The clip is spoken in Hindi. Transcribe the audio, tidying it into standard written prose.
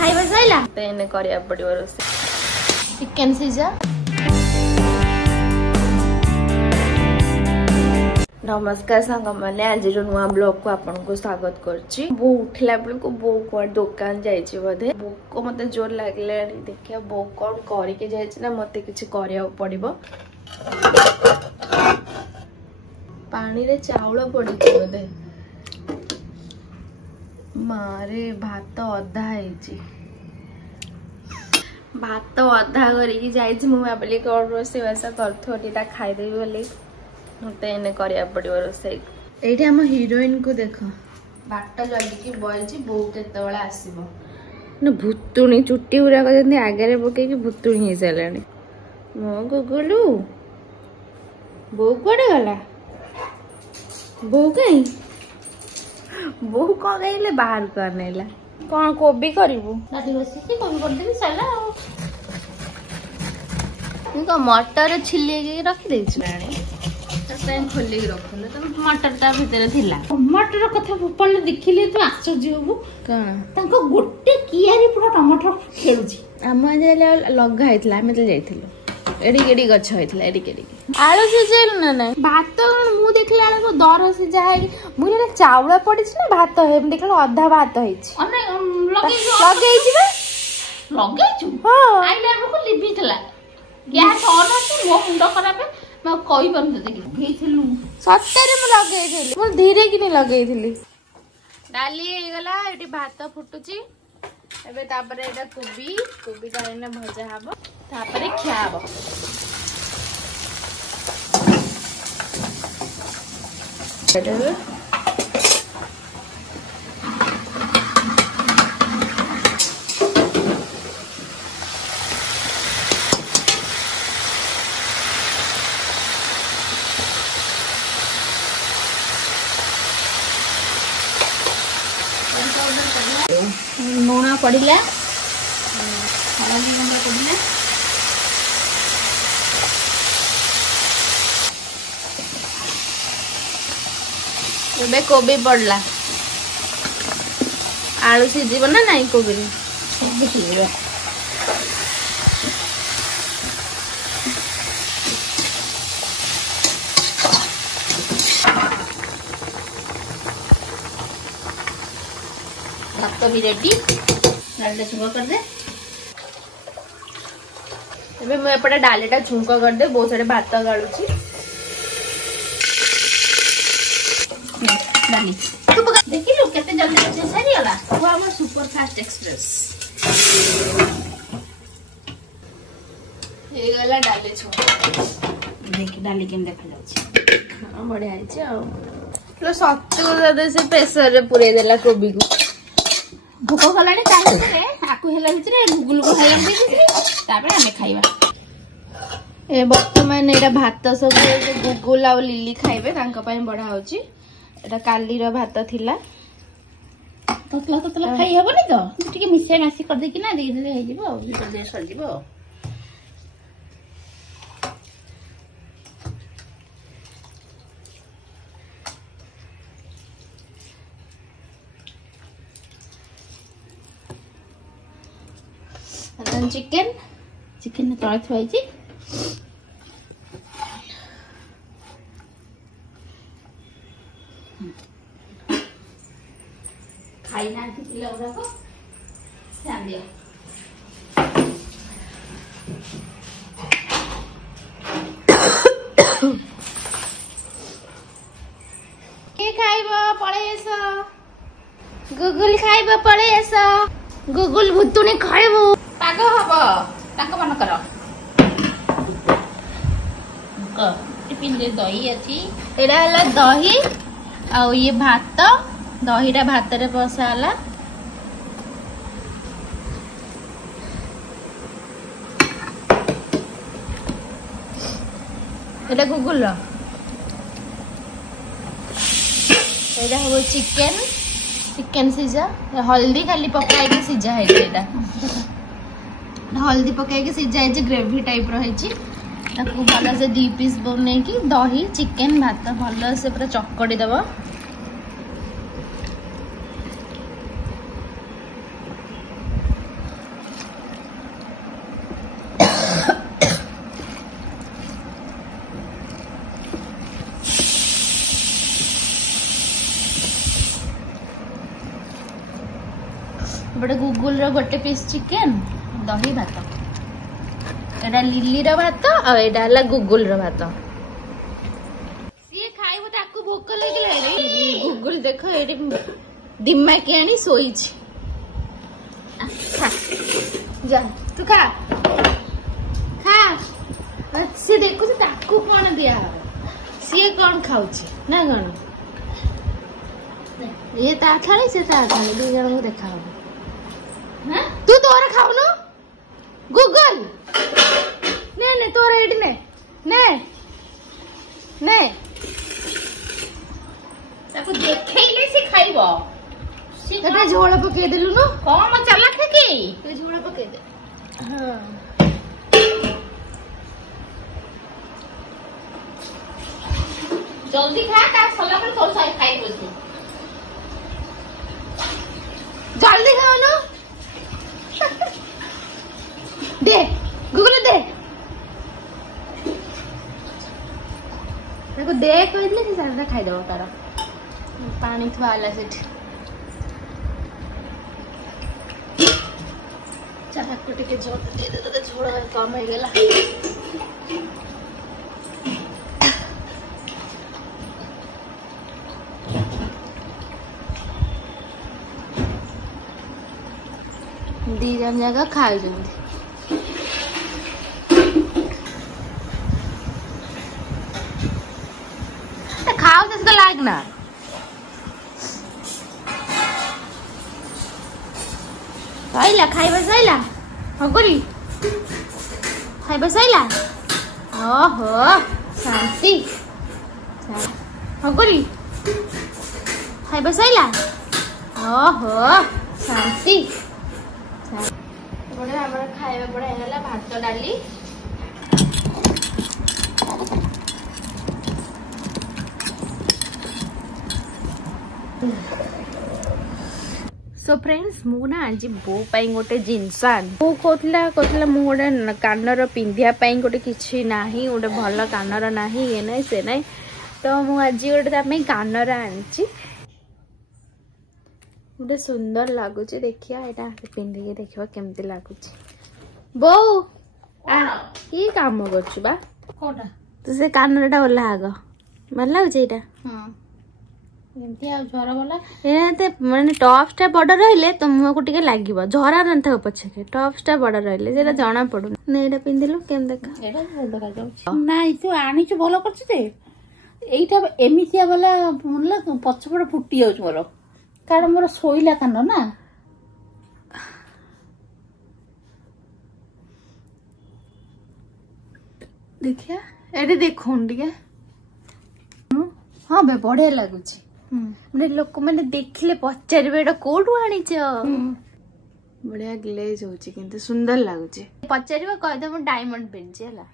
खाइबा सैला तेने करिया पड़ियो रोसे चिकन सीजा। नमस्कार सांग मैंने आज नुआ ब्लॉग को आपन को स्वागत करछि। बो उठला बेल को बो को दुकान जाइछि बोधे भोक मते जोर लागले देखिया बो कोन करि के जाइछि ना मते किछि करिया पड़िबो। पानी रे चावल पड़ी बोधे मारे भात अधा है भात अधा करके जाइए मुझे भाविली कौन रोसे वैसा करता खाईदेवी बोली मत एने करिया पड़ो रोसे। ये आम हिरोइन को देख बाट जल्दी बजी बो केत आसब ना भुतुणी चुट्टी गुराक आगे पकईकि भुतुणी हो सारे मो गुगुलू बो कड़े गला बो कहीं बो कौन कहले बाहर कर नेला कौन कोबी करिवु दादी बसी की कोबी कर देबी साला इनको मटर छिले के रखी देछि रानी तसें खोली के रखले त मटर ता भीतर थिला टमाटर कथा पड़ले देखिले तू आश्चर्य होबु कौन तांको गोटे कियारी पूरा टमाटर खेलुची आम जेले लगा हैतला हम तो जाइथिलु एडी एडी गछ हैतला एडी एडी आलू सिजेल ना ना भात मु देखला को दर सिजा है मुले चावल पड़िछ ना भात है देखला आधा भात हैछ अने लगै जिबे लगैछु हां आइला को लिभितला गैस ऑन ଅଛି मो मुंड खराब मैं कहि बन देखि घेइथिलु सत्तरे मु लगैथिली मु धीरे किने लगैथिली डाली हे गला एटी भात फुटुची एबे तापरे एटा कोबी ता एने भजा हबो तापरे खियाबो एटा नोना पड़िला हल्दी गुंड पड़िला एबे कोबी पड़ला आलू सिजिबो ना नाही कोबी रे देखिए भात भी रेडी डालडा छुंक कर दे एबे मैं एपटे डालीटा छुंक कर दे बहुत सारे भात गाळुची डाली तू पका देखिलु केते जल्दी से सरी होला वो हमर सुपर फास्ट एक्सप्रेस हे गला डाली छुंक देखि डाली केम देखा जाउची हां बढ़िया आइछ आ लो सत्तू दे से प्रेशर रे पुरे देला कोबी को भोक गलानी तारे आकु हेला भितरे गुगुल को खाइम देछि तापरे हमें खाइबा ए वर्तमान एटा भात सब गुगुल आ लिली खाइबे तांका पय बढा होची एटा काली रो भात थिला ततला खाइ हेबनी तो ठीक मिसे मासी कर दे कि ना दे दे हे जिवो भीतर दे सर जिवो चिकन ने तळे थुआइछि खाइना पिला उरा को ध्यान दियो के खाइबो पळे एसो गुगुल खाइबो पळे एसो गुगुल भुतुनी खाइबो पागो हबो ताको मन करो क टिफिन दे दही अछि एडा हला दही आ ये भात दहीटा भात रे पसाला एडा गुगुल रो एडा हो चिकन सीजा हल्दी खाली पकाई के सीजा है एडा हल्दी पकाई सीझा ग्रेवी टाइप रही भल से 2 पीस बन की दही चिकेन भात भल से पूरा चकड़ी दब आ 2 पीस बड़े गुगुल रो गोटे पीस चिकेन दही भात एटा लिली रो भात और एटा हला गुगुल रो भात सी खाइबो ताकू भोक लागले गुगुल देखो एडी दिमाग के आनी सोई छी खा जा तू खा खा से देखो से ताकू कोन दिया सी कोन खाउची ना कोन ये ता थाली से ता थाली दो जण को देखा हां तू तोरा खाउनो गूगल ने ने तोरा एडी ने ने ने ताको देखैले से खाइबो एटा झोल पके देलु न कम चला थे की ते झोल पके दे हां जल्दी खा ता सला पर तो साई खाइ बोलते जल्दी खाओ ना दे गूगल दे देखो दे कहले से सारा खाइ देबो तारा पानी थवाला सेठ चला कोटी के जोर दे दे तो छोड़ा कम हो गेला दी जन जगह खाई जल्दी खाओ जिसका लाग ना सैला खाइबा सैला हगुरी खाइबा सैला ओहो शांति हगुरी खाइबा सैला ओहो शांति बड़े हमारा खाइबा बड़े हैला भात डाली सो फ्रेंड्स मु ना आज बो पाई गोटे जिनस बो कहला मु गोटे कानर पिंधिया पाई गोटे किछि नाही गोटे भल कानर नाही ये नाही से नाही तो मु आज गोटे ता में कानर आनची गोटे सुंदर लगुच देखिया एटा पिंधिके देखिबा केमती लगुच बो की काम करछु बा कोटा तो से कानरटा ओला आग मन लागुच एटा हां एमती आ झरा वाला एते माने टॉप्सटा बड़ रहले तो मुह को टिके लागिबो झरा न था पछके टॉप्सटा बड़ रहले जेला जाना पडु ने एटा पिंदिलु केम देखा एटा देखा जाउ नाइ तू आनी छु भलो करछु ते एइटा एमितिया वाला मतलब पछपड़ फुटी जाउ मोर कारण मोर सोइला कान ना देखिया एडी देखोन टिके हां बे बढ़िया लागुची माने लोक माने देखले पचारबे एटा कोठु आनी छ बढ़िया ग्लेज होची किंतु सुंदर लागुची पचारबे कह दे मो डायमंड पेन छी हला